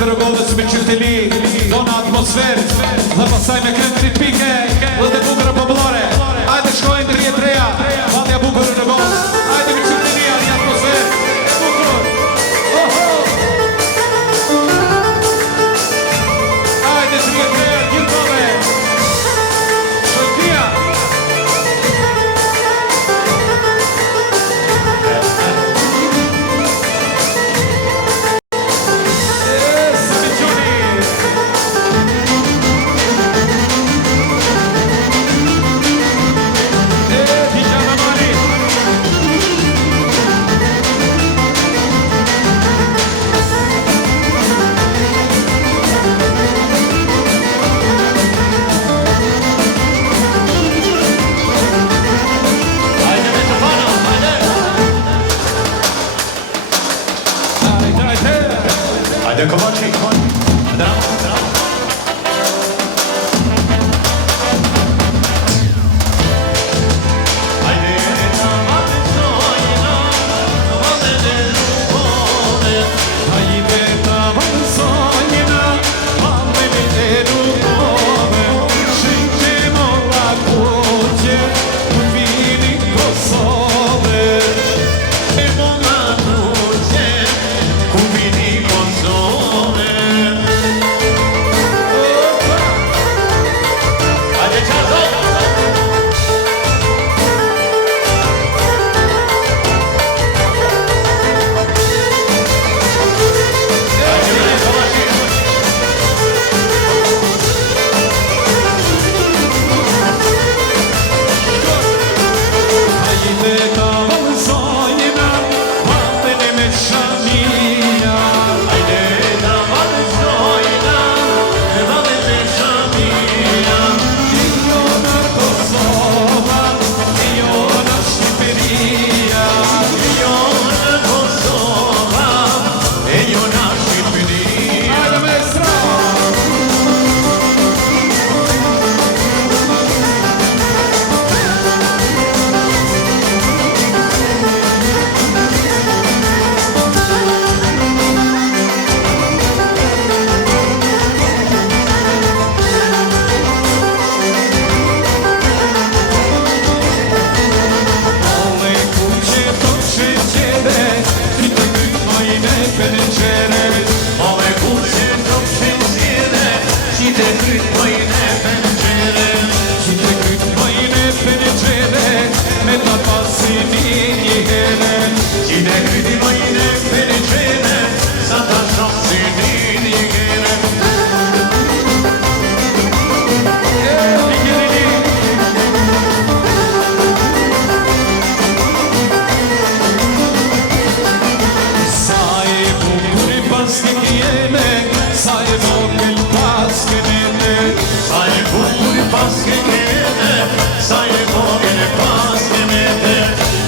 të rëgollës me qyteli, dona atmosferë, dhe pasaj me krem tipike, dhe të bukërë popullore. Ajde shkojnë të rjetë reja, valja bukërë rëgollës, ajde me qyteli, një atmosferë, e bukërë. Ajde që rjetë reja, një tove. Shojtia.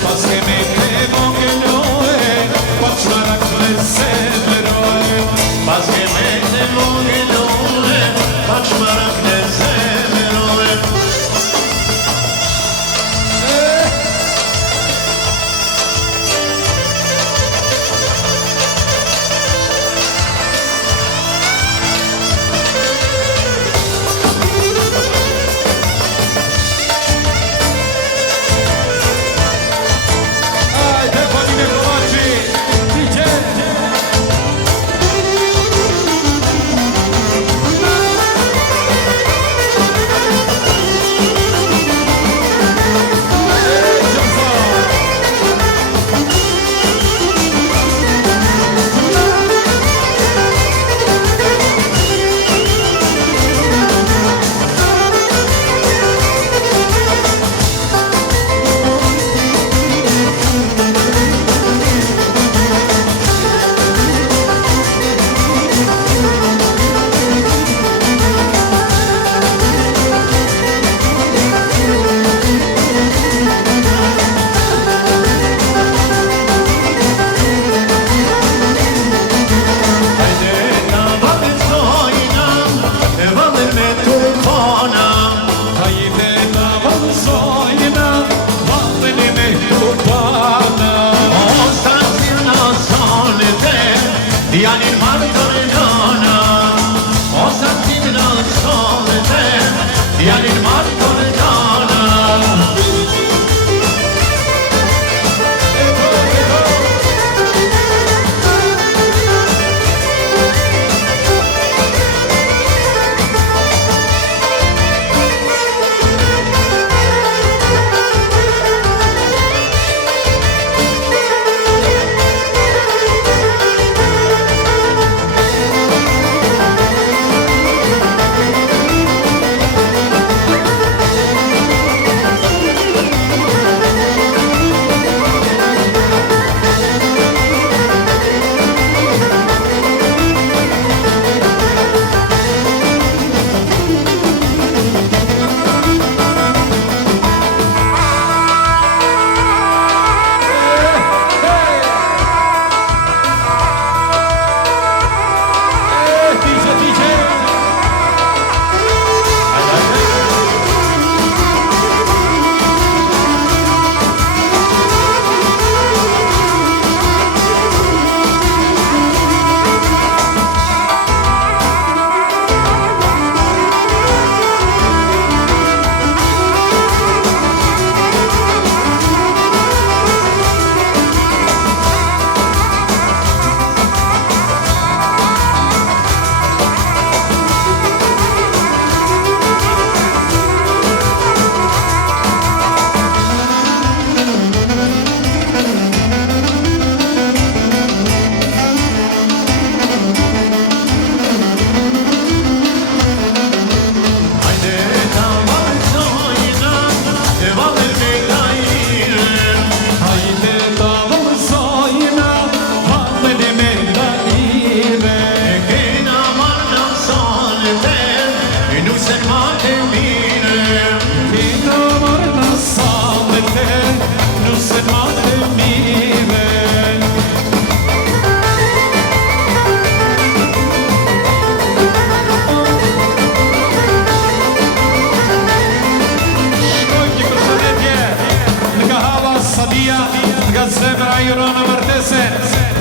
Pas che me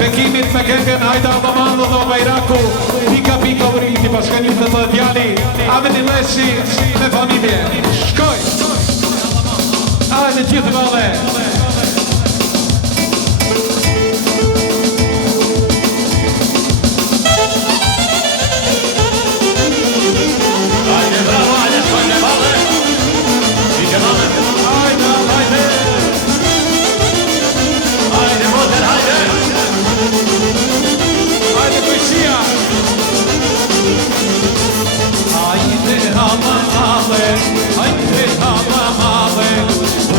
Bekimit me këngën Hajda Adamando dhe Bajraku Pika pika vëriti bashkanit të të djali Aveni Leshi me familje Shkoj Ajde gjithë vale Ajde bravo, ajde shkojnë e vale Ike vale Ajde, ajde Ajde moder, ajde Ajde kujshia Ajde hama male Ajde hama male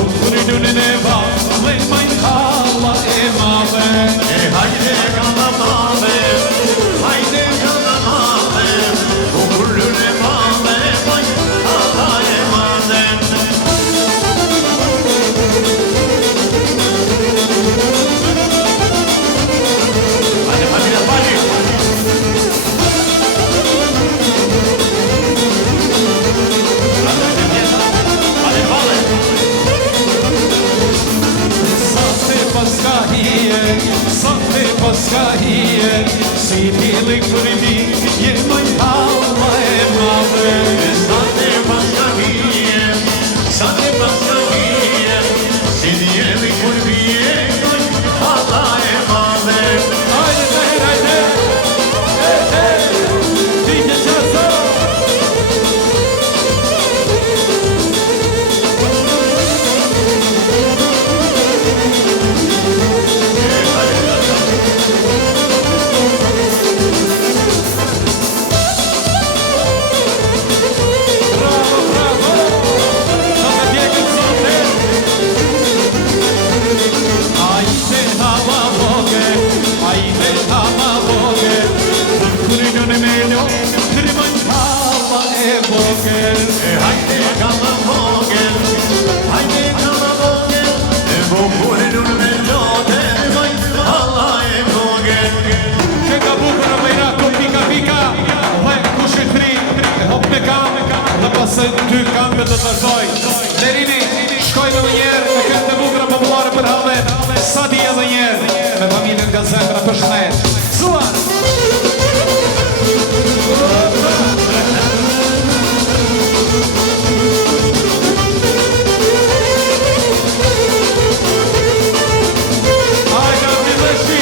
Ukridunin e vale Majn hala e male Hajde kalla male Hajde kalla male Ukurlun e male Vaj hala e male Hajde familja pali Hajde vale Sante paskahije Si bili kurimi Je majn hala e male Sante paskahije Sante paskahije Si dijeli kur bije Hala e male Ajde, Tahir, ajde! Dike qaso! Bravo, bravo! Sante djekën sante! Ajde hava voge, ajde hava voge Kurinon e meljo, krimajn hava e voge Hajde kalla vogel Hajde kalla vogel Bukurun me lote Vaj hala e vogel Që ka bukur në Bajraku, pika pika Dhe kush e tri, e hop me kam Dhe pasë ty kam me të tërtoj Lerini, shkoj në njerë Në këtë të bukra popullare për hallet Sa di edhe njerë Me familjen nga zemra për shnet Suar! Ajde, Avni Leshi!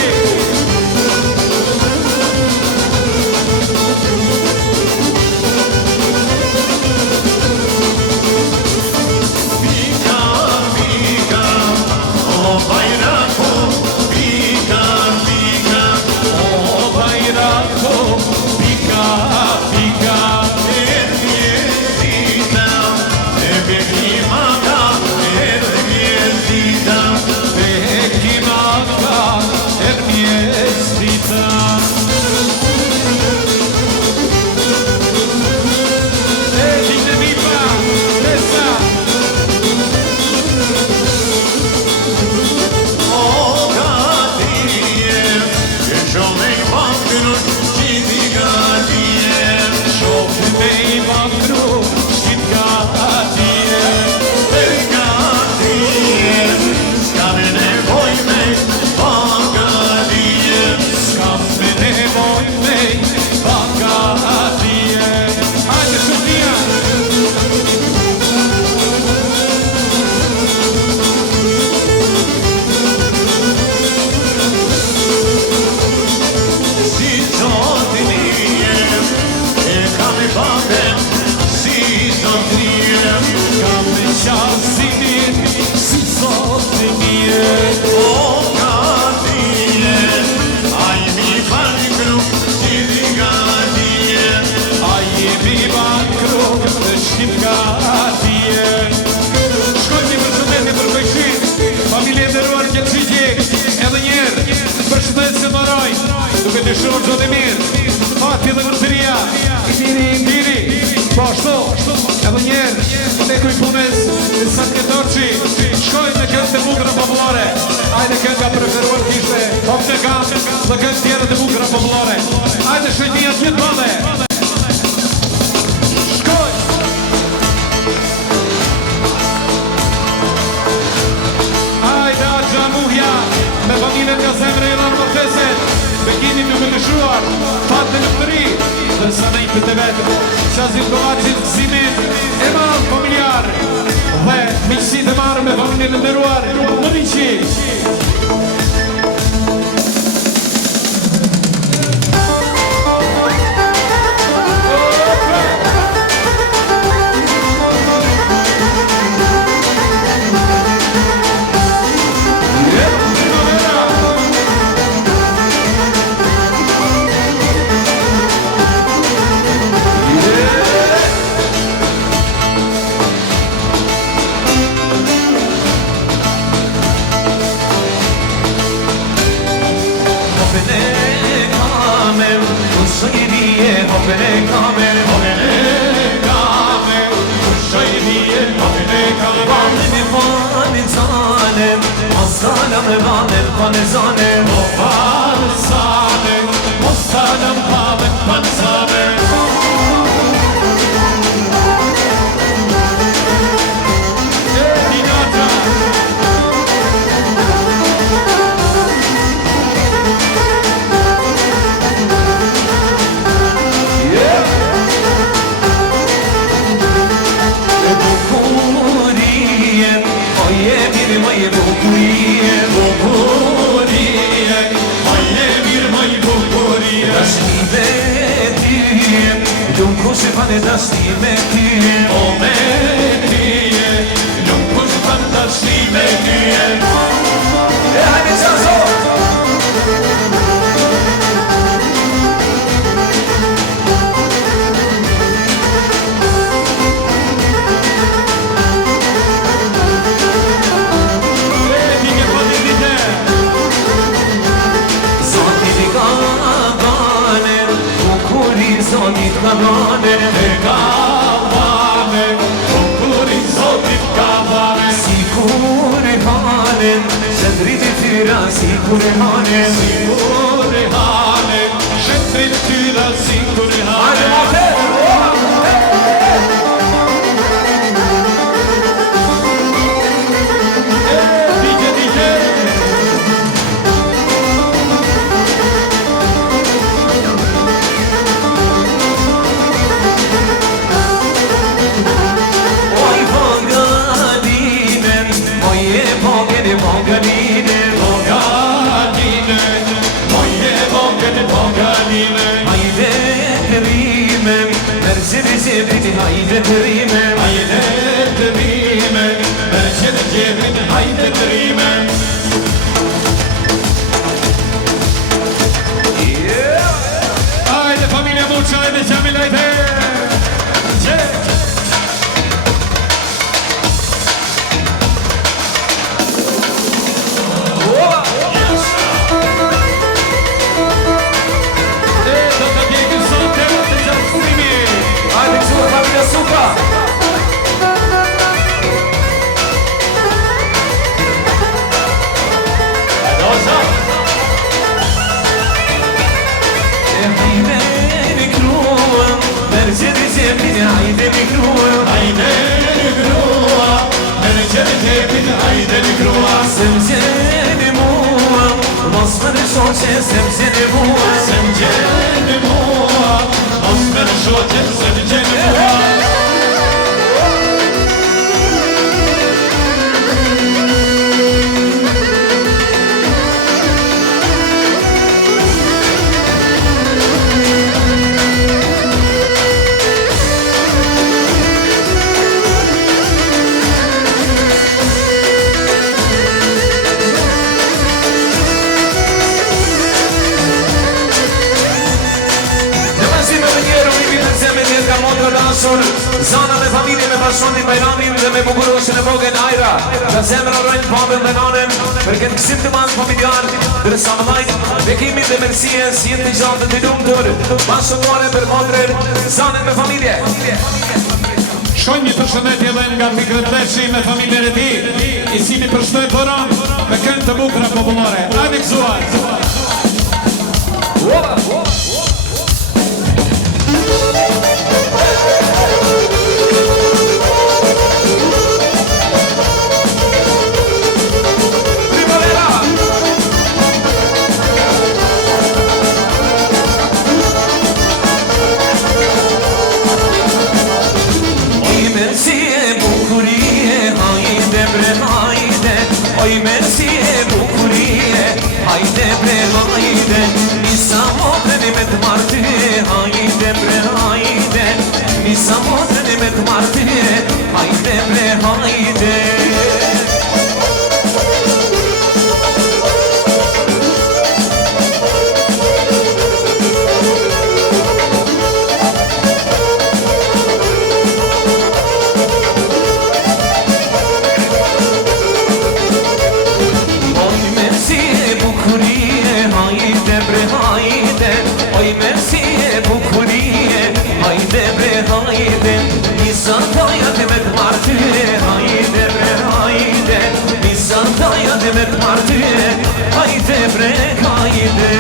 Pika, pika O Bajraku Pika, pika O Bajraku, pika, pika Vjezdita Beki maka Vjezdita Beki maka, mjestita Digne Mipa, Resa O Gadije Shone i bakrush Qiti Gadije Shofi me i bakru, shqit gatije Gadije Ska me nevoj me Gadije S'kam me nevoj me i gatije Ajde, Sofia! Si zotinije Kam i paten Si zotinije Kam me qasinit, si zotinije O Gadije Aj mi bakru Qiti Gadije A jemi bakru dhe shqip gatije Shkoj një përshëndetje për Kojshin Familje nderuar Gjelçigjek Edhe njerë përshëndetje në roj Duke të shurë gjotë e mirë Fati dhe vërtëria Indiri Po ashtu, edhe njerë, ne kuj punës, sa të këtërqi, shkojnë në këndë të bukëra popullore. Ajde kënga preferuar kishte, hop në gamë, dhe këndë tjere të bukëra popullore. Ajde shëjtinja të mjetë madhe. Shkoj! Ajde Agja Muhja, me familjen nga zemre e lanë Marteset, bekimin në mëllëshuar, fatë në lëftëri, dhe sa në i për të vetë, Shazim Kovacit, Gzimit, e malë familjar, dhe miqësit e marë me familjen e ndëruar, në miqi. Zana me familje me pashonin bajramin dhe me bukuroshin e vogën ajra. Nga zemra rojnë babën dhe nanen për këtë kësim të manë familjar. Dërsa më lajnë bekimin dhe mërësien si jetë të gjatë të lumëtur. Bashkëmore për modrën, zanen me familje. Shkojnë një përshëndetje dhe nga Fikret Leshi me familjen e tij, i cili përshtoi Boron me këngë të bukura popullore. Hajde gëzuar. Oj mersi e bukurie, hajde bre hajde, nisa motreni me të martye, hajde bre hajde, nisa motreni me të martye, hajde bre hajde. Oj mersi e bukurie, hajde bre hajde, nisa tajate me të martye, hajde bre hajde, nisa tajate me të martye, hajde bre hajde.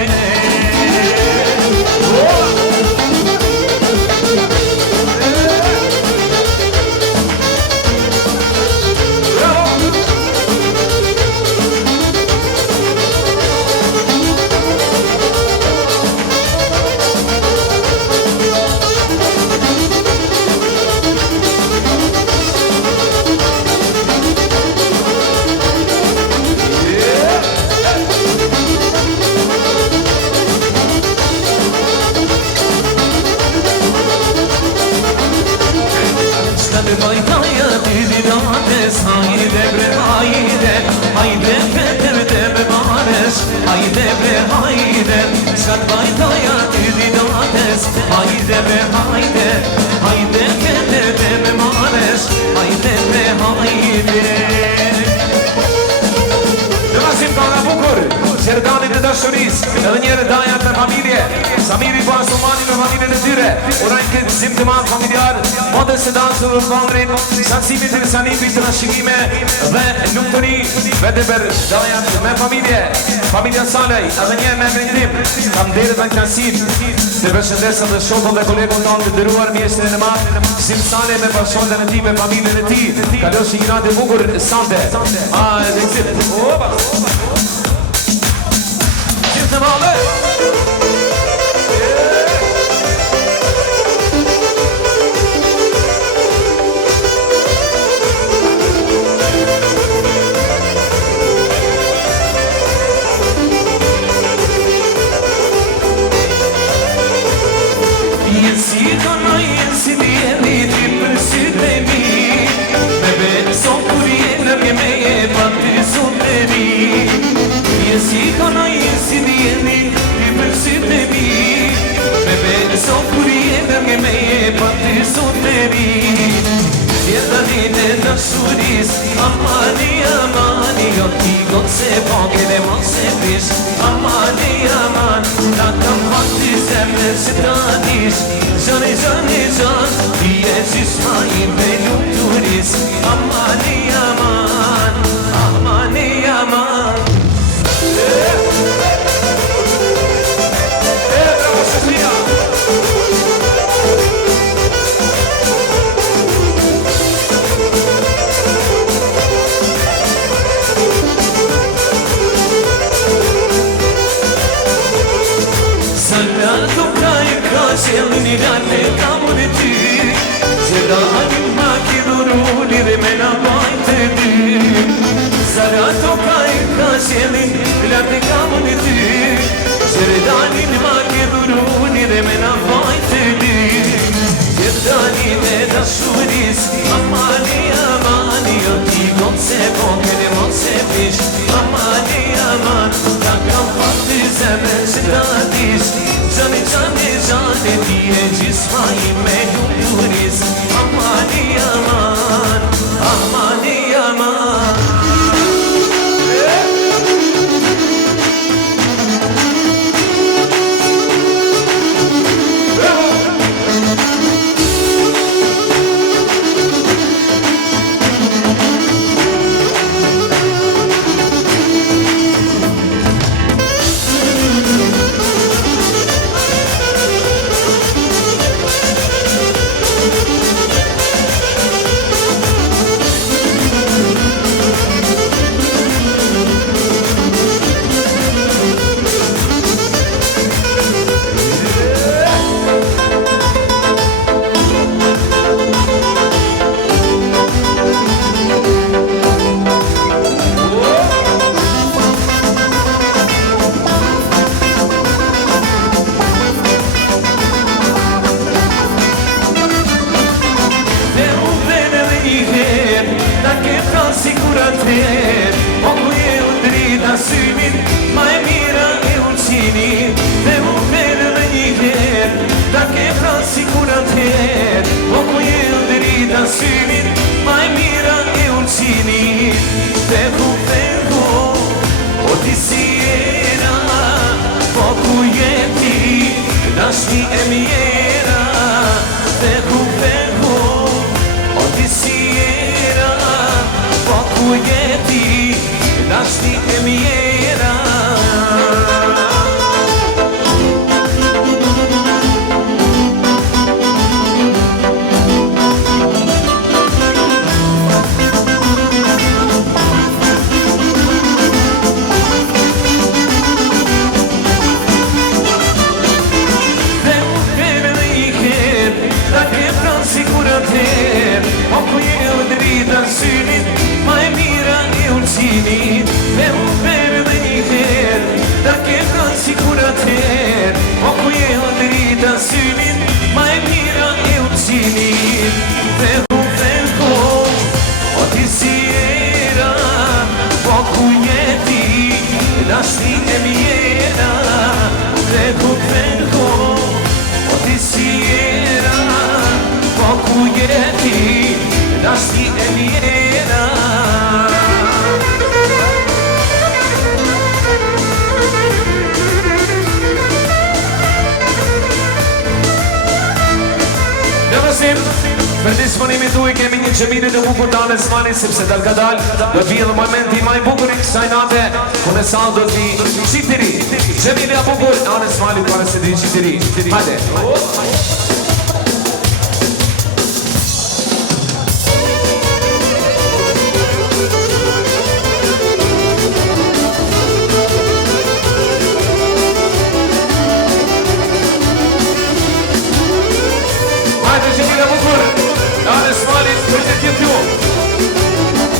Hajde Peter te me mares, hajde bre hajde, s'kat bajtaja ty didates, hajde bre hajde, hajde Peter te me mares, hajde bre hajde. Në masim ka nga bukur, Serdanit e dashuris, edhe njëre dajat me familje, Samiri po Asumani me familjen e tyre, urajnë këtë sim të madhë familjar, modës e dansë dhe vëndrin, sansimit e sanimit të nashikime dhe luktëri, vete për dajat me familje, familja Salej, edhe njërë me mrendim, kam dere të në klasin, të përshëndesën dhe shokon dhe kolegon tonë të dëruar mjeshtën e në matë, sim Salej me përshëndën e ti, me familjen e ti, kalosh i gratë e bukur sante, a e dhe kësit, opa! Gjithë në malë! Si kana si dieni ti persiste mi bebe so kurienda che me patti sottevi Sieta di te da suris amani amani io ti gonse poche le mosse bis amani aman da campati sempre setanis zone zone zone Jesus mai beluturis amani aman amani aman Selini dalle kamuri ti Zedani maki duruli de mena baite di Zarato kai kaselini dalle kamuri ti Zedani maki duruli de mena baite di Zedani me da suris amani amani io ti conservo che ne mosse fish amani aman da campati sempre sedadis Zani zani zani diye cismai me duris amani aman amani aman ti si era, po ku jeti, dashni e mjera, veku, o ti si era, po ku jeti, dashni e mjera. O ku je u drita synit, ma e mira e ulcinit. Dhe u bere dhe njëher, da ke pranë si kur atëher. O ku je u drita synit, ma e mira e ulcinit. Dhe u venko, o ti si era, po ku jeti, dashni e mjera. Dhe u venko, o ti si era, po ku jeti, dashni e mjera. Për disponimin tuaj kemi një qemire të bukur dale smani, sepse dal ka dal do t'vi edhe momenti ma i bukur i kësaj nate, kune sa do t'vi qitiri. Qemire a bukur, dale smani kone se di qitiri. Hajde!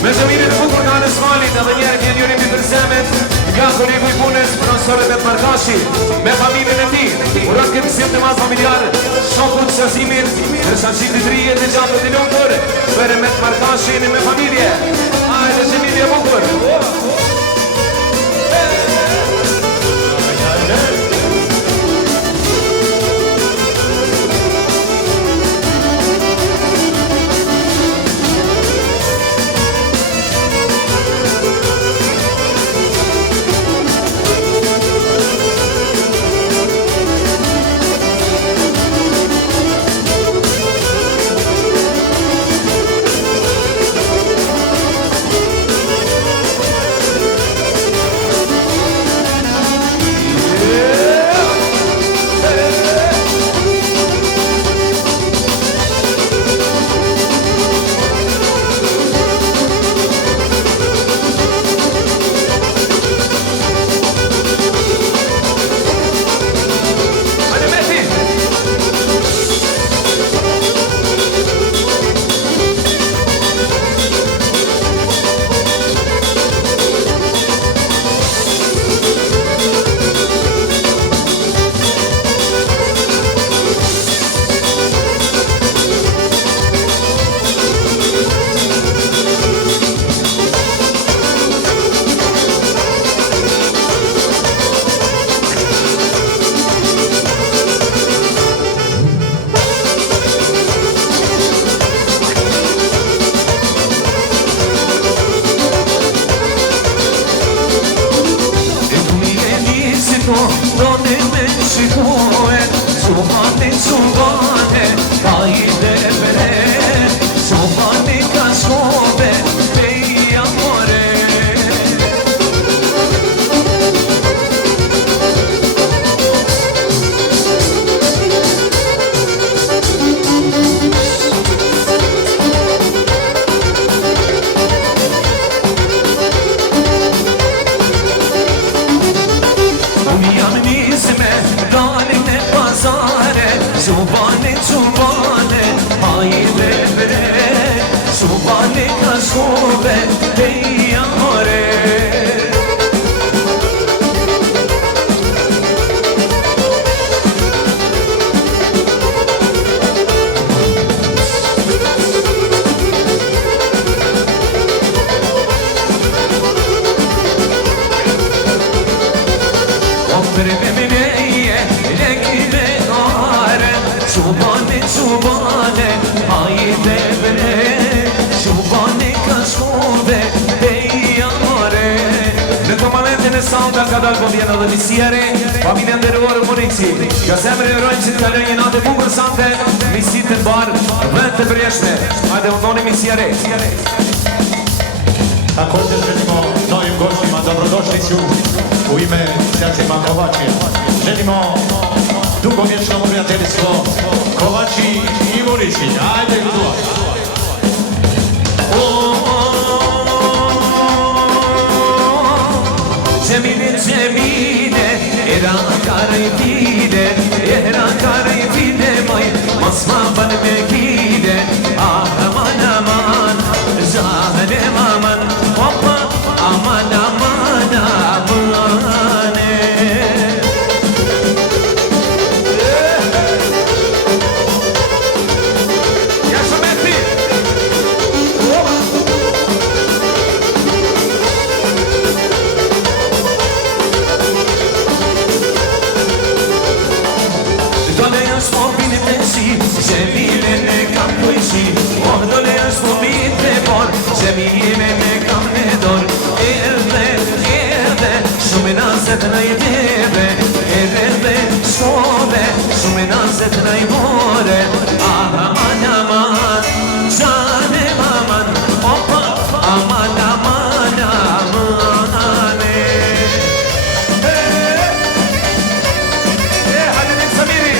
Me zëmirin e bukur nga në smalit, edhe njerë vjen njëri mbi përzemet, nga kolegu i punës, profesore Met Markashi, me familjen e ti. Urat këtë sim të madhë familjarë, shokut sësimit, nërsa qitit rije të gjatë të lukër, për Met Markashin me familje. Ajde zëmirin e bukur. Shubane, hayde bre, shubane ka shkove. Sound ka dalë po vjen edhe misjere, familja nderuar Morici. Ka semre rojnë që të kaloj një natë e bukur sante, misit të barë, vend të përjeshme. Hajde undoni misjere. Također želimo novim goštima dobrodošlicu u ime Sjacima Kovači. Želimo dugovječno prijateljstvo Kovači i Morici. Ajde gdje. Cemile, era karayfide may, masma ban mekide, aman aman, zalim aman, hoppa, aman aman amane. Suminazet najdebe, erebe sove, suminazet najmore, aman aman, zalim aman, opa, aman aman amane. Hadi nek Samiri.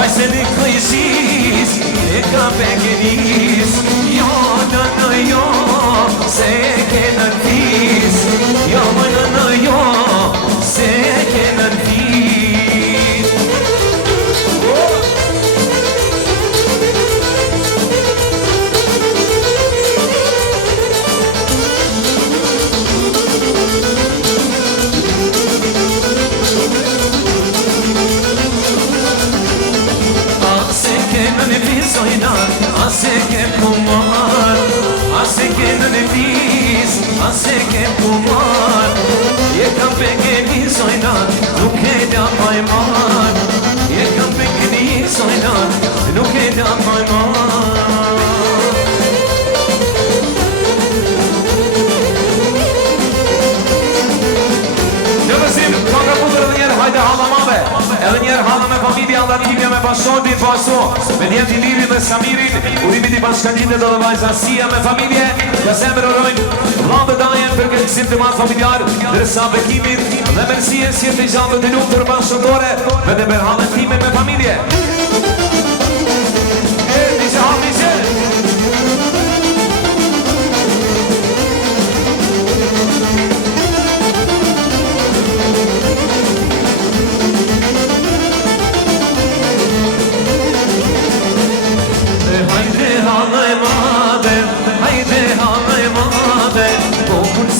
Vajseni këjësis e ka pekenis. Jo, në jo, se ke në tis. Jo, në jo, se ke në tis. Ase ke kumar, ase ke në nefis, ase ke kumar. Je kam pekeni sojnat, nuk e da majman. Je kam pekeni sojnat, nuk e da majman. Në vëzim, konga putër edhe njerë, hajde halamave. Edhe njerë hala me familja, dhe timja me pasondin, paso. Me djemë të Lirin dhe Samirin, urimit i bashkanjitet dhe vajza Sia me familje. Ka zemër orojnë, vladë dajen për këtësim të matë familjar, dërsa bekimit dhe mërësie si e të gjallë të lumë për bashkëtore, me dhe për halën time me familje. Nishe halë nishe!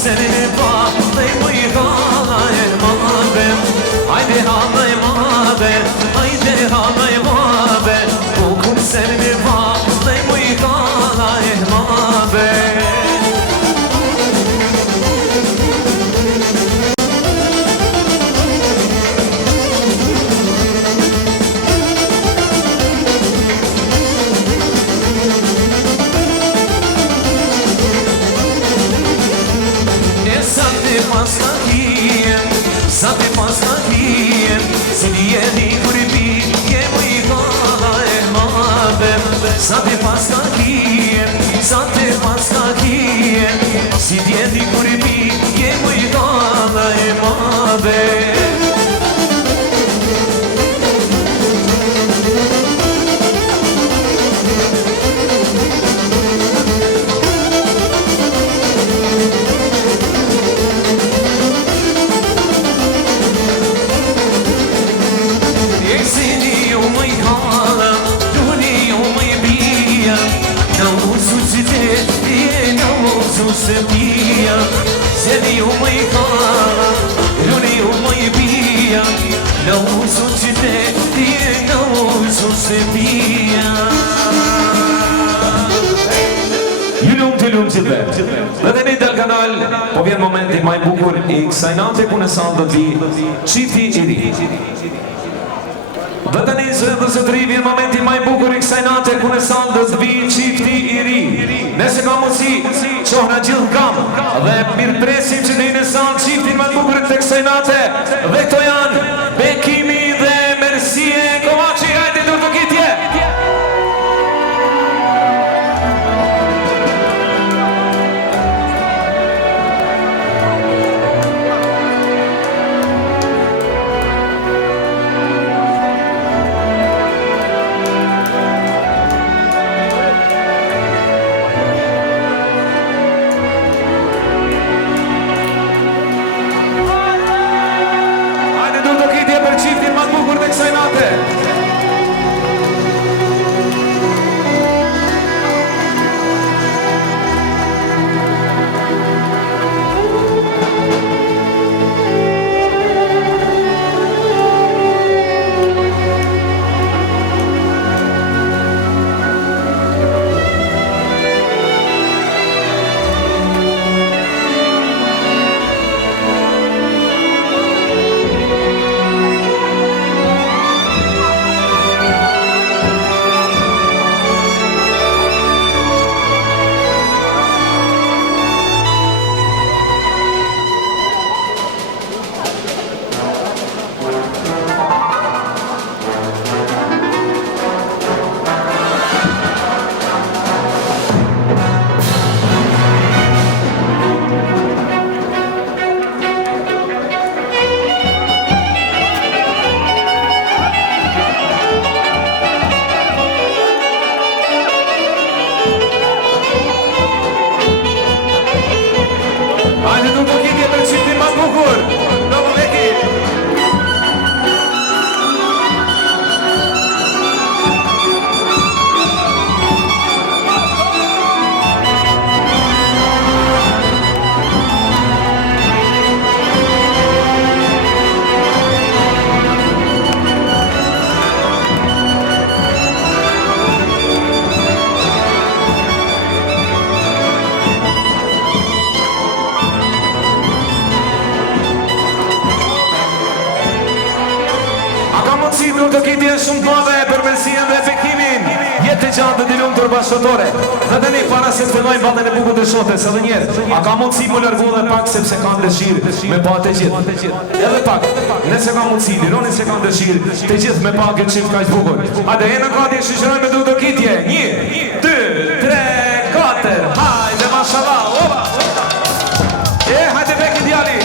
Seni bağlayı mıygalayı mabem. Haydi halay mabem, haydi halay mabem. Okun seni bağlayı mıygalayı mabem. Sate pasakien, silieni kuripi, ke mujgala e mabem. Sate pasakien, silieni kuripi, ke mujgala e mabem. Seni umay kala, runi umay biya, na usun çite diye na usun sebiya. Ju lumë gjithve. Dhe dhe një del kanal, po vjen momenti maj bukur i kësaj nate ku në salë do t'i qifti i ri. Dhe të njësë dhe së të ri vjen momenti maj bukur i kësaj nate ku në salë do t'vi qifti i ri. Nese ka mundësi, qohna gjithë kam, dhe mirë presim që në salë qiftin maj bukur të kësaj nate. Dhe këto janë Bekimi dhe Mersie Kovaci, hajde dur të kitje. shumë të madhe për mirësinë dhe bekimin. Jetë të gjatë dhe lumtur bashkëtorë. Dhe tani para se të fillojmë vallën e bukur të shotës, edhe një herë, a ka mundësi më largu edhe pak sepse kam dëshirë me pa të gjithë. Edhe pak, nëse ka mundësi, lironi se kam dëshirë të gjithë me pa këtë çift kaq bukur. Hajde jemi gati, shoqërojmë me duke kitje. 1, 2, 3, 4. Hajde mashallah. Opa. Hajde beki djali.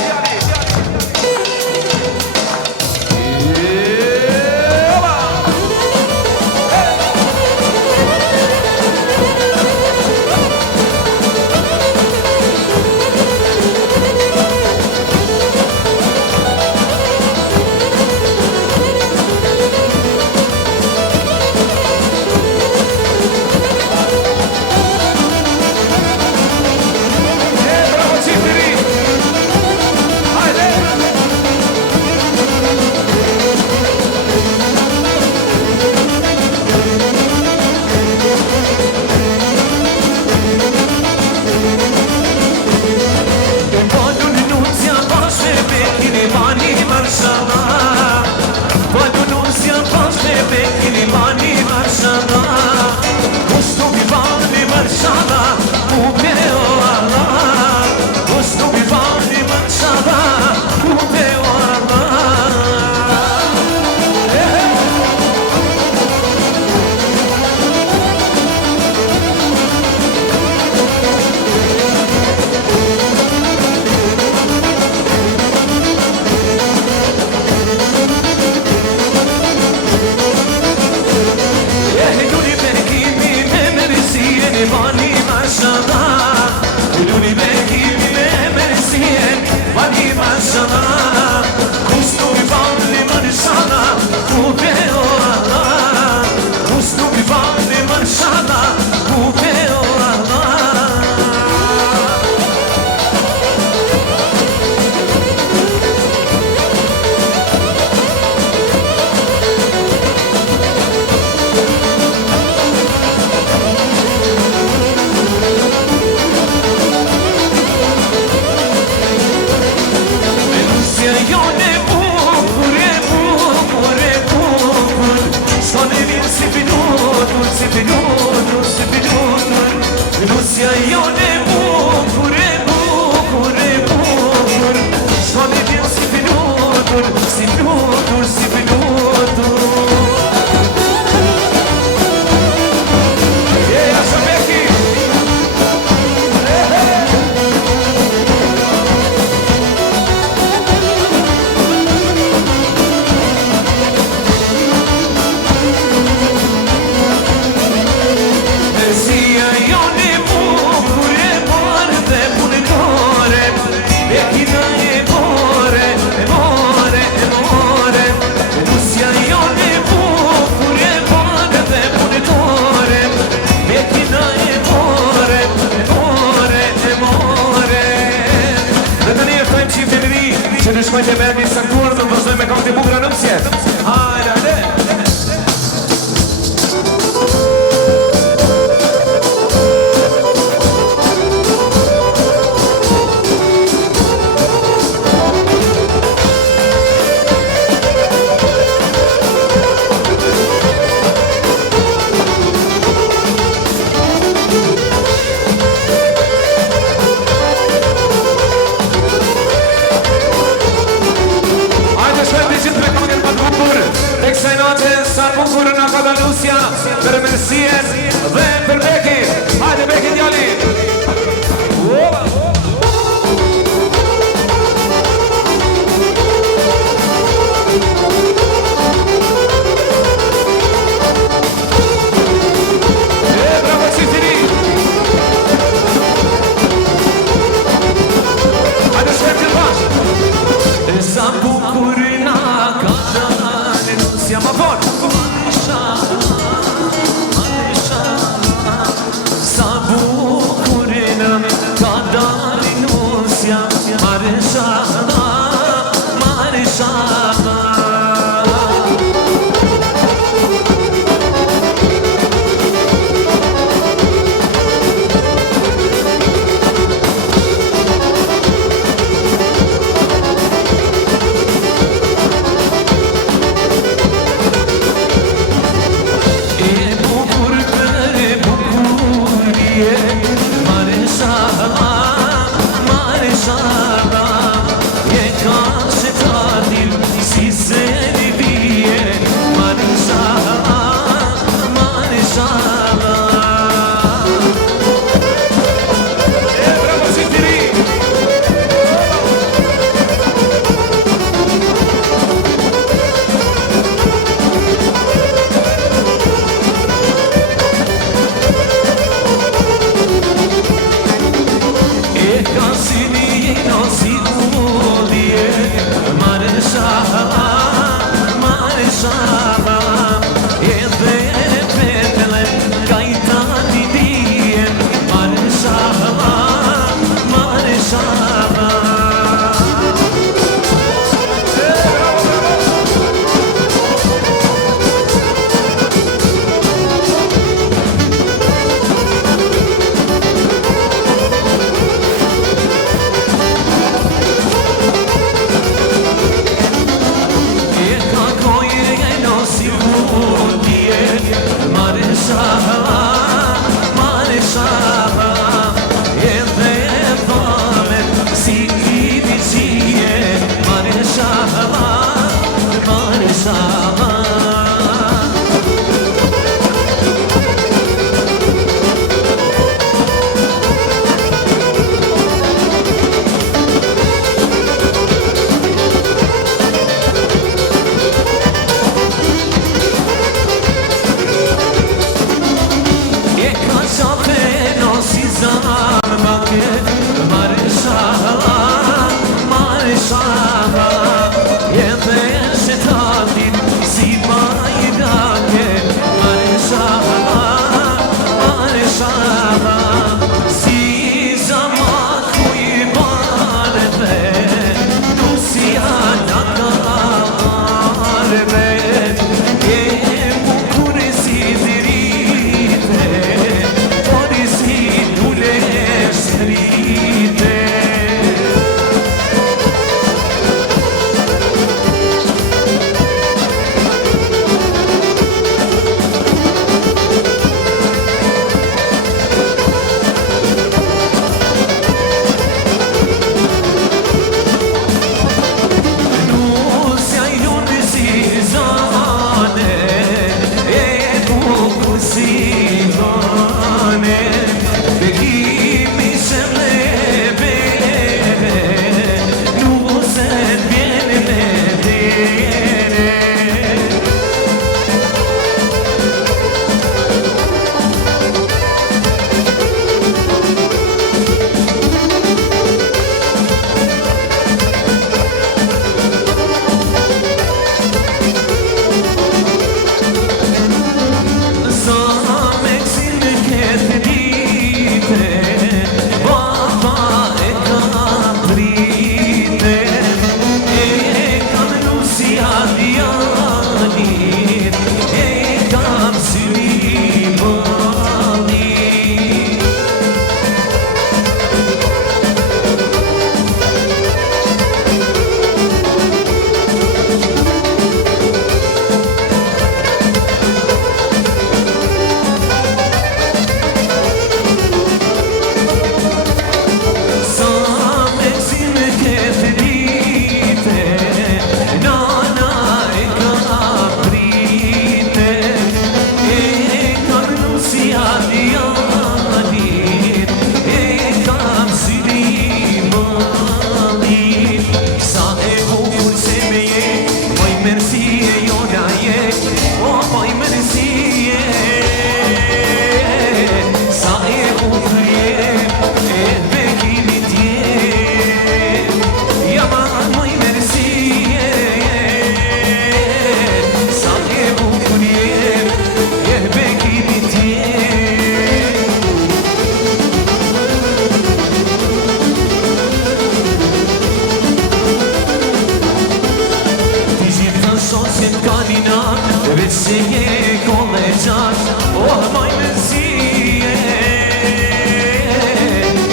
Oh, moj mërësie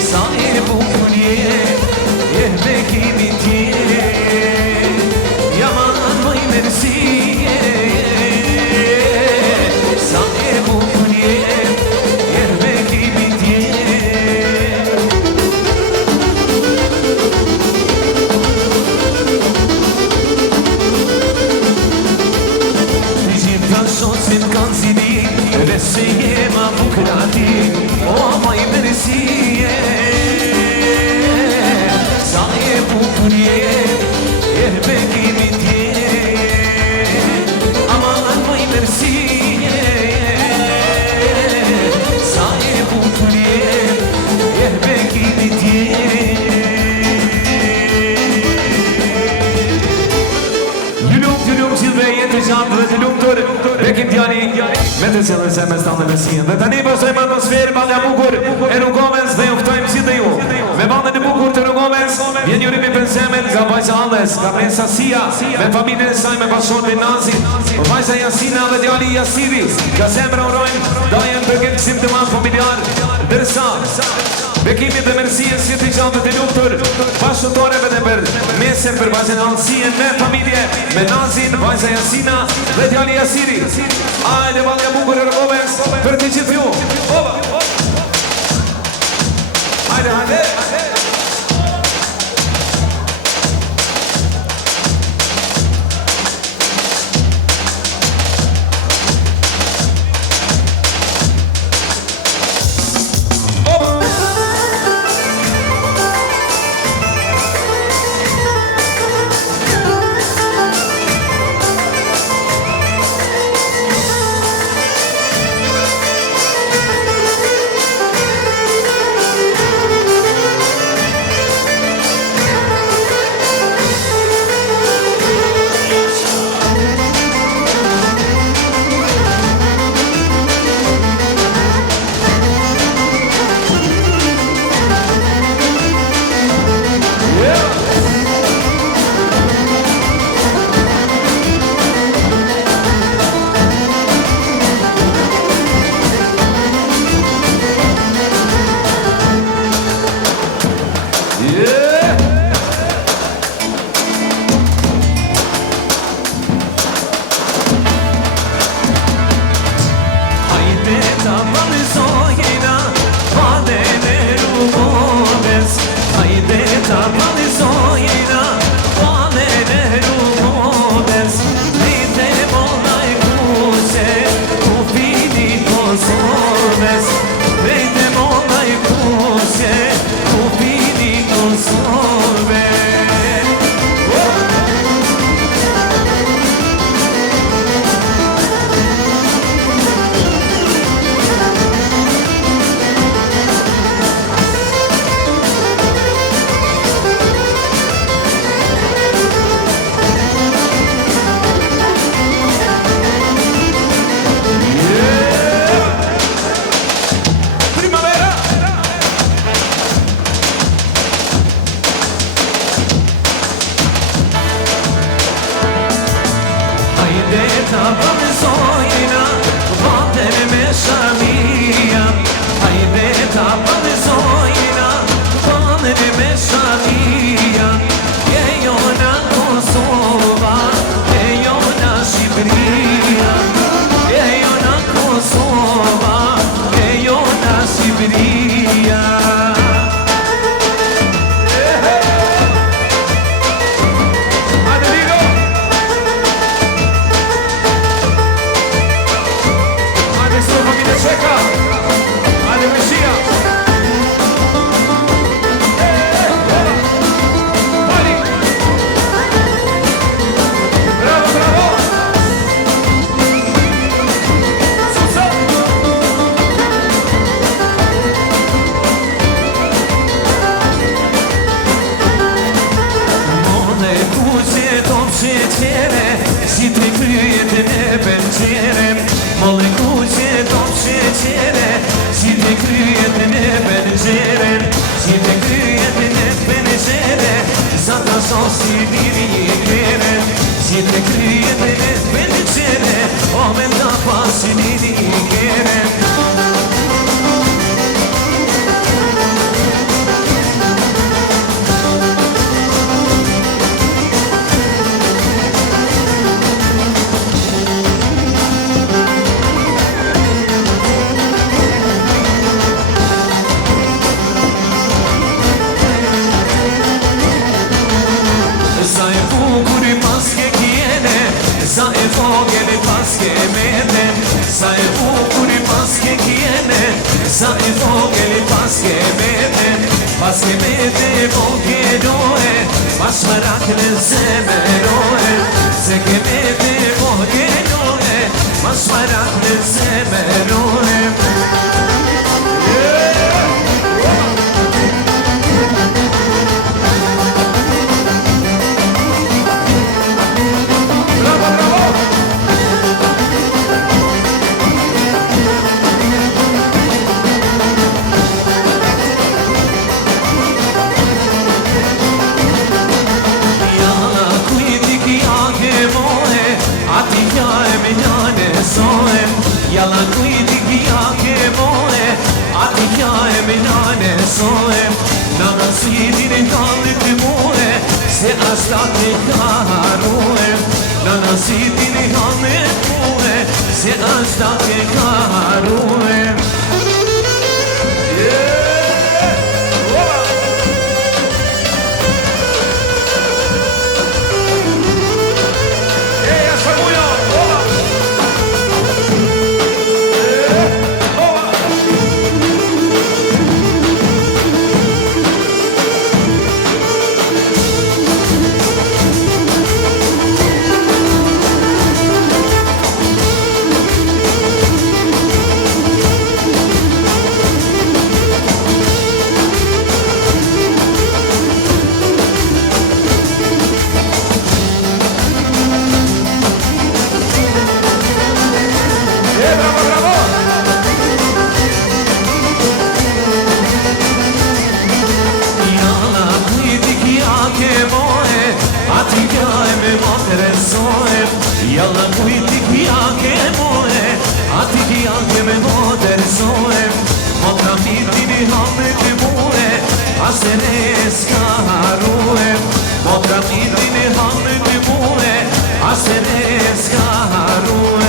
sa e bukur je me kimi tje Jaman moj mërësie sa e bukur je me kimi tje Shosin kanë zini dhe se jema bukrati O maj mërësie sa e bukur je me kimi tje Aman maj mërësie sa e bukur je me kimi tje Gjulum qilve jetë gjatë dhe gjulum tërë Bekim tjani me të cilën se me stanë dhe mesien Dhe tani përstojmë atmosferë bandja bukur e Rugomens dhe joftojmë si dhe ju Me bandën e bukur të Rugomens Vjen njërimi për zemen nga Bajza Alles Nga Prensa Sia Me familjen e saj me bashkon me Nazit Bajza Jasina dhe djali Jasiri Nga zemra urojnë dajen për këtë sim të manë familjar Dërsa Bekimit dhe mërësien si të gjatë të luftër Bashkëtoreve dhe për mesën për Bajza Alsien me familje Me Nazin, Bajza Jasina dhe djali Jasiri Ajde bandja bukur e Rugomens për të gjithë ju Oba! Ajde, ajde! si diri kere si te kryet e pençere o me ta pasini kere Sa I vogël pas kemete vogëlohe Pas merakën e zemërohe Se kemete vogëlohe Pas merakën e zemërohe Yalan kuydi ki ake moe Ati kjae me nane soe Nana sidin e kallit moe Se asta te karoe Nana sidin e kallit moe Se asta te karoe Yalan kujti kja ke moe Ati kja ke me modersoe Motra mirti një hamë të moe Ase ne s'ka haroe Motra mirti një hamë të moe Ase ne s'ka haroe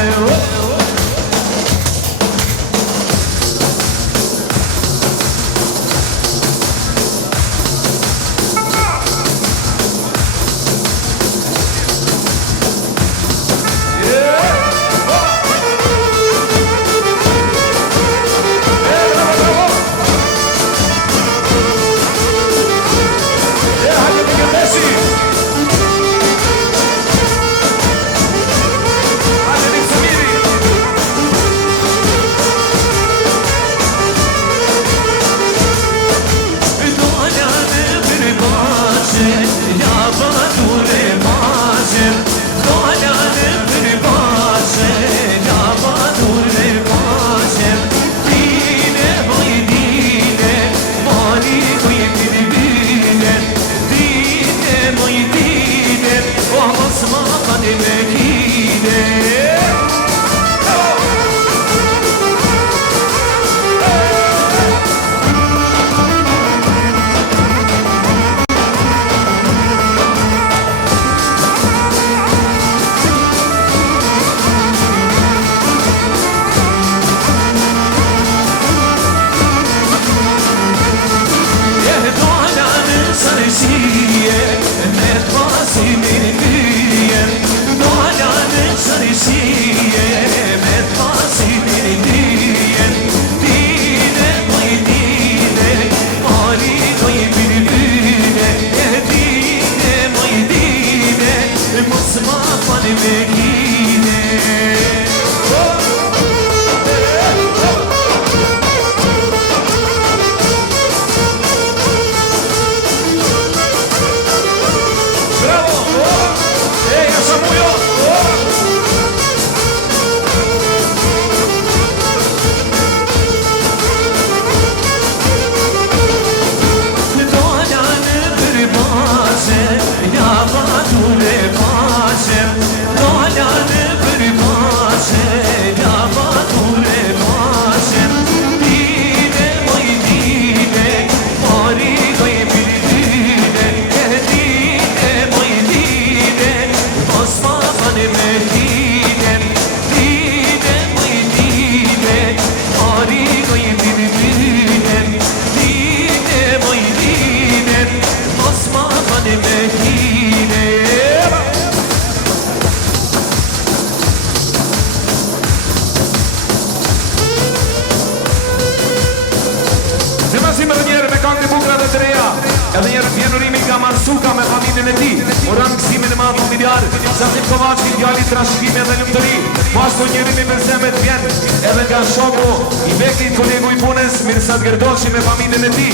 Edhe njerë pjenurimi nga Marsuka me familjen e ti. Uran kësimin e madhë familjar, Zatim Kovaçki, djali trashëgimi edhe lumëtëri. Pashtu njërimi me zemet vjen, edhe nga shoku, i veki kolegu i punës, Mirsad Gerdoshi me familjen e ti.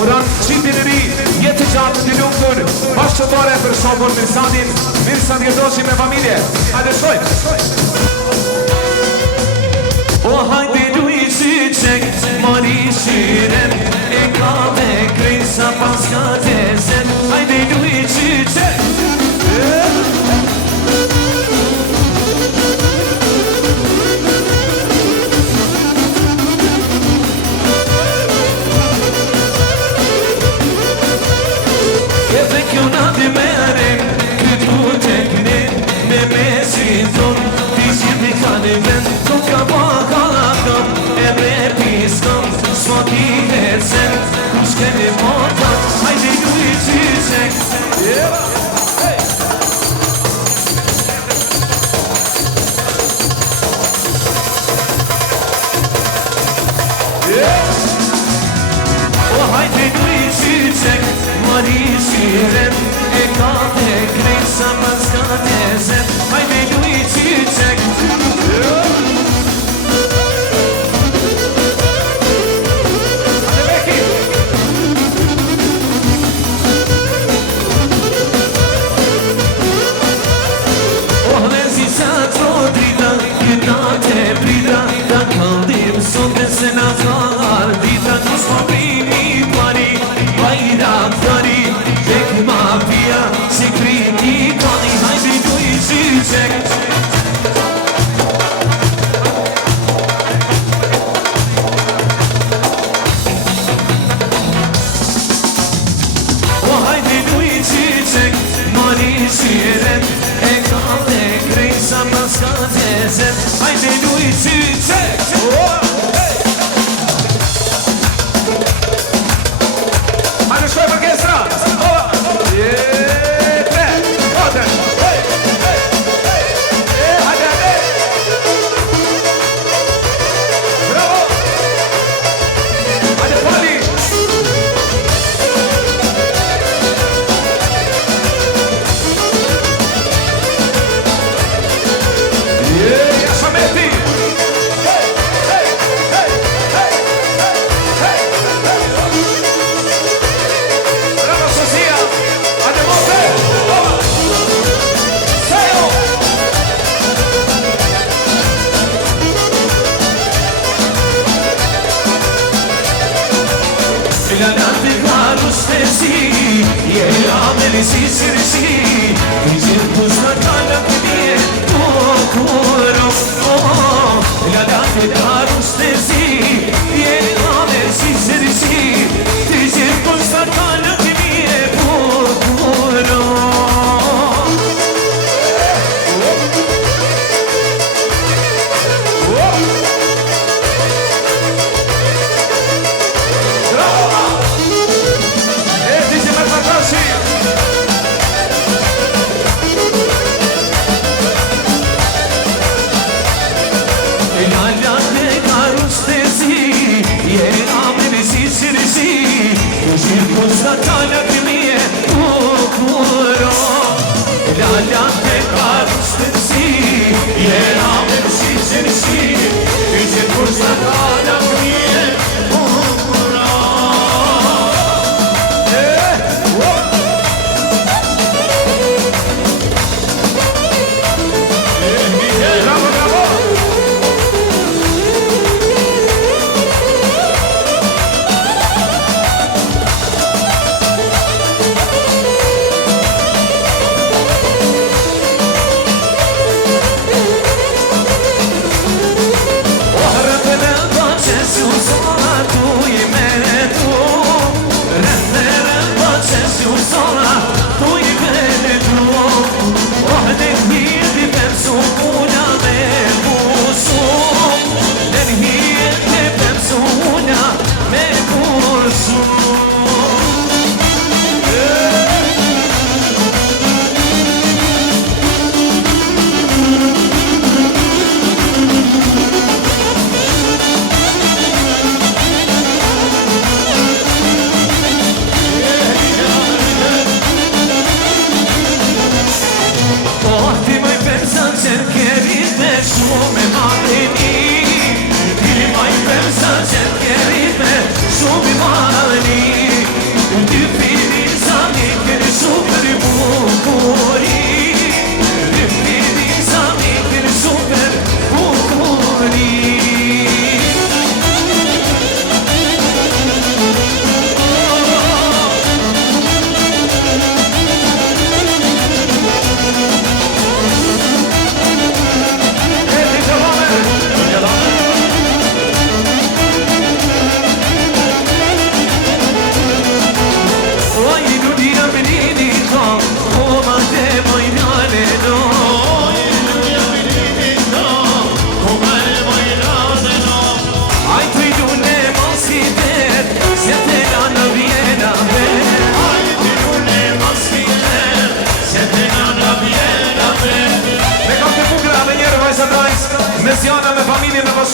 Uran qipin e ri, jetë gjatë të lumëtur, bashkëtore për shokun Mirsadin, Mirsad Gerdoshi me familje. Hajde shojnë! O hajde luj qyqek, mari shiren, e ka me krejsa pas ka tezen. Hajde luj qyqek! Edhe kjo na di merem, këtë ku të kërin, me mesin ton, ti që di ka një vend, ton ka baka lakam, edhe piskam, s'ma ti hersen, kush keni motat, hajde luj qyqek. O hajde luj qyqek, mari shiren, e ka të krejsa pas ka tezen. Hajde luj qyqek. Hajde Beki. Oh lezi sa të drita, këta të prita, ta këllim sonde se na zvar drita, kus po primi pari, bajrak tari, tek mafia, si kritikani, hajde luj qyqek. O hajde luj qyqek, mari shiren, e ka të krejsa pas ka tezen. Hajde luj qyqek. Hajde shkoj për orkestra. Tre, katër. Hajde, hajde. Bravo. Hajde Pali. Jasha Mehdi. Bravo Sofia. Hajde Mofe. Seo. Ilanati karu stesi, ameli si sirisi, izir kuzna kala kdiye, kuro. Ilanati karu stesi, ameli si sirisi, izir kuzna kala kdiye, kuro.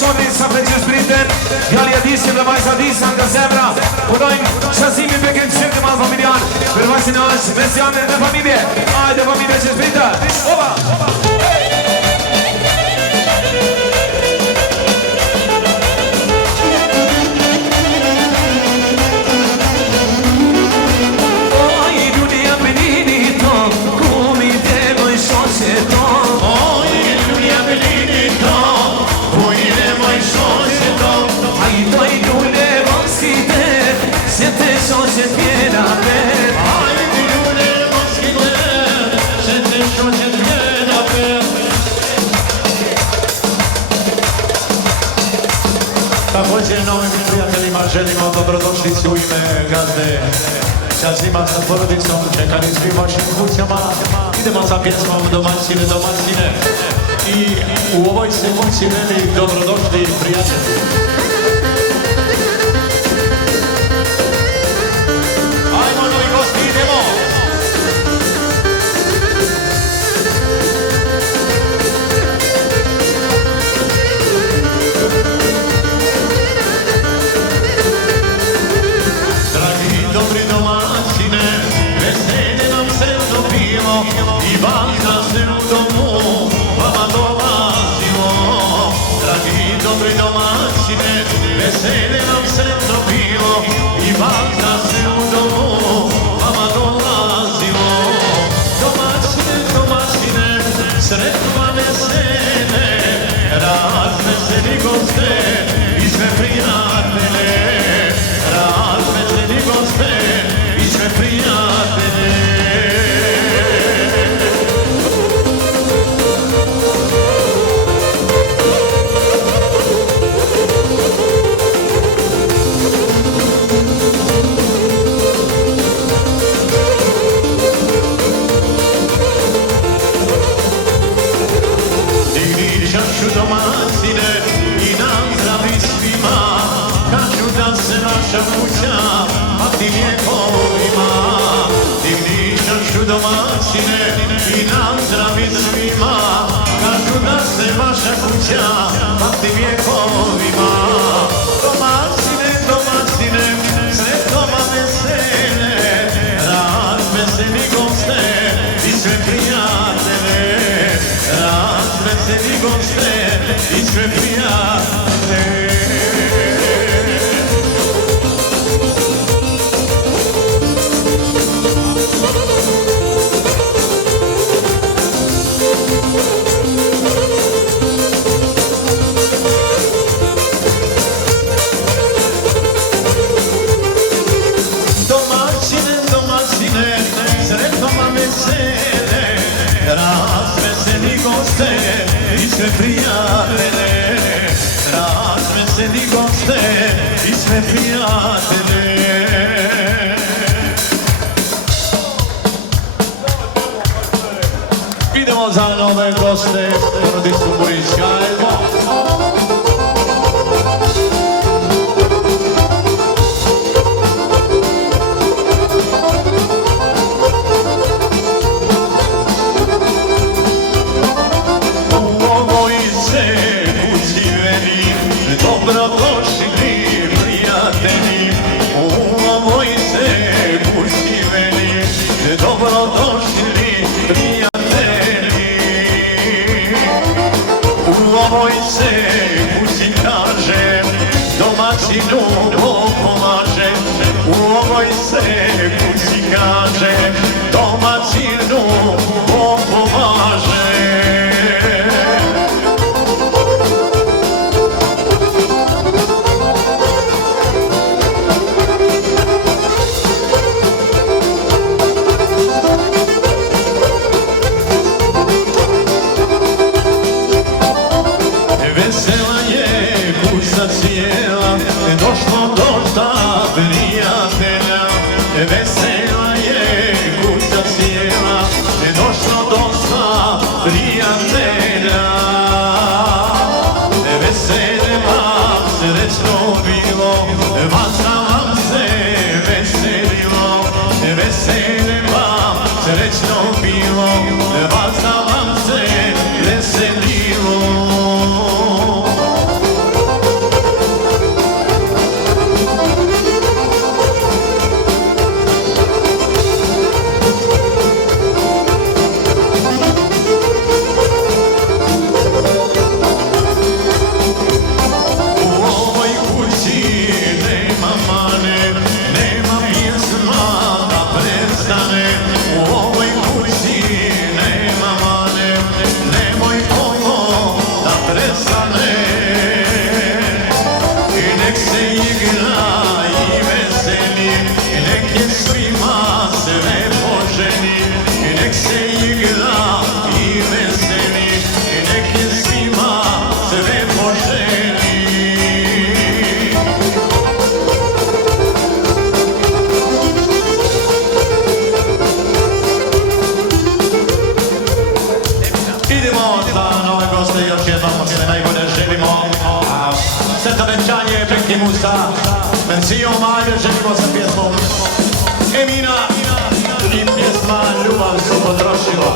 modrin sa për që zbriten Djalja disim dhe vajza disa nga zemra Punojnë shazimi për këtë qëmë të malë familjar Për vajzin është mesjanë dhe familje Ajde familje që zbriten Oba! Također novim prijateljima želimo dobrodošlicu u ime gazde Čazima sa porodicom, čekani svim vašim kućama. Idemo sa pjesmom domaćine, domaćine. I u ovoj se kući veli dobrodošli prijatelji. Ajmo novi gosti, idemo! Dobri domaćine, veselje nam sretno bilo I valja se u domu, vama dolazimo Dragi dobri domaćine, veselje nam sretno bilo I valja se u domu, vama dolazimo Domaćine, domaćine, sretno vam vesele Rad veseli goste i sve prijatelje Rad veseli goste i sve prijatelje Digni čašu domaćine i nam zdravi svima Kažu da se naša kuća pati lijekovima Digni čašu domaćine i nam zdravi svima Kažu da se vaša kuća pati lijekovima Domaćine, domaćine, sretno vam vesele Rad veseli goste i sve prijatelje Rad veseli goste i sve prijatelje Domaćine, domaćine, sretno vam vesele Rad veseli goste i sve prijatelje Rad veseli goste i sve prijatelje Idemo za nove goste, porodicu Burić, ajmo! Dobrodošli prijatelji, u ovoj se kući veli, dobrodošli prijatelji. U ovoj se kući kaže, domaćinu Bog pomaže, u ovoj se kući kaže, domaćinu Bog pomaže. Vesela je kuća cijela, došlo dosta prijatelja. Vesela je kuća cijela, došlo dosta prijatelja. Vesele vam srećno bilo, vatra vam se veselilo. Vesele vam srećno bilo, vatra vam se veselilo. se të veçanje e Bekti Musa. Merci o majë, želimo se pjesmom Emina i pjesma Ljubav su potrošilo.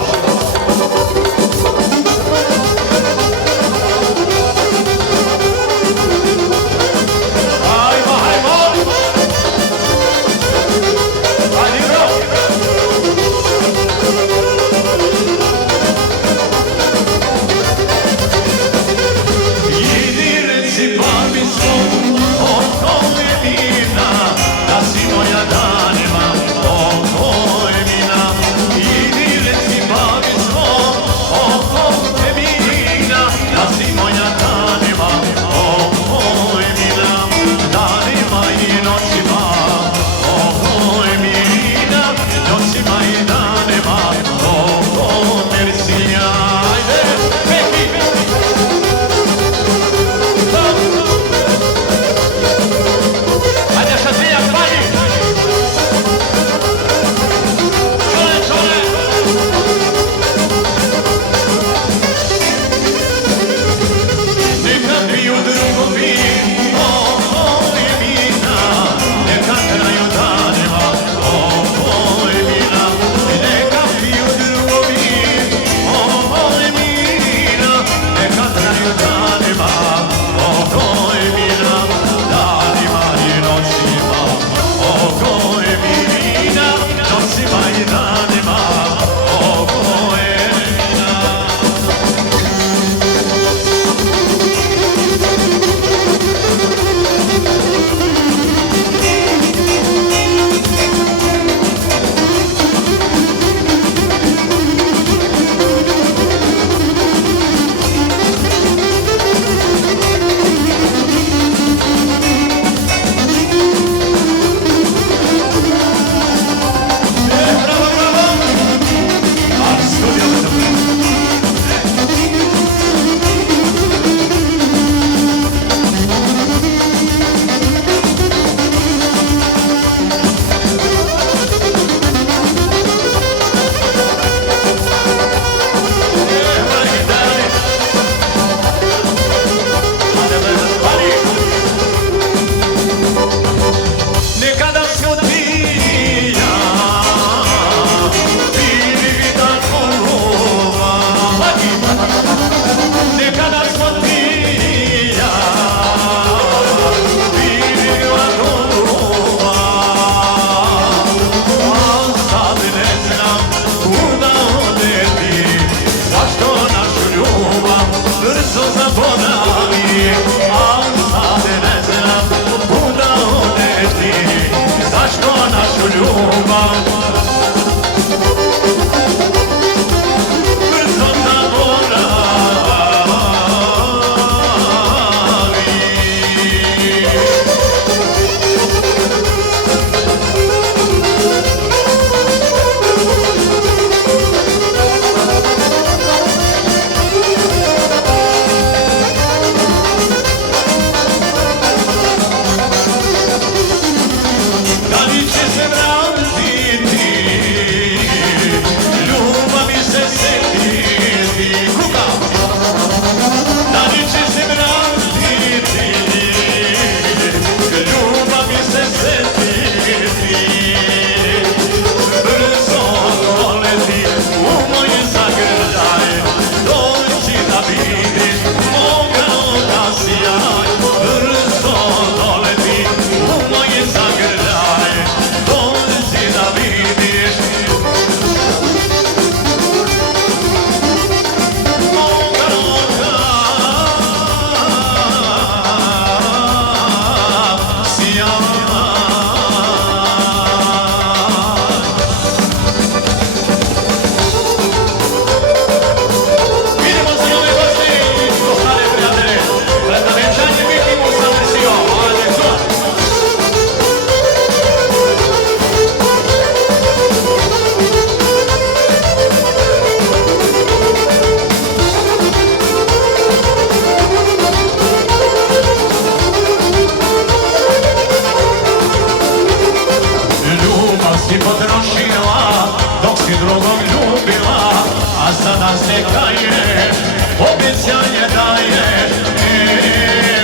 Obiecanie daje,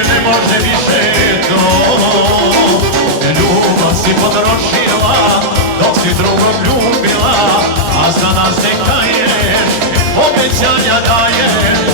nie może mi se kaje, o me qanja daje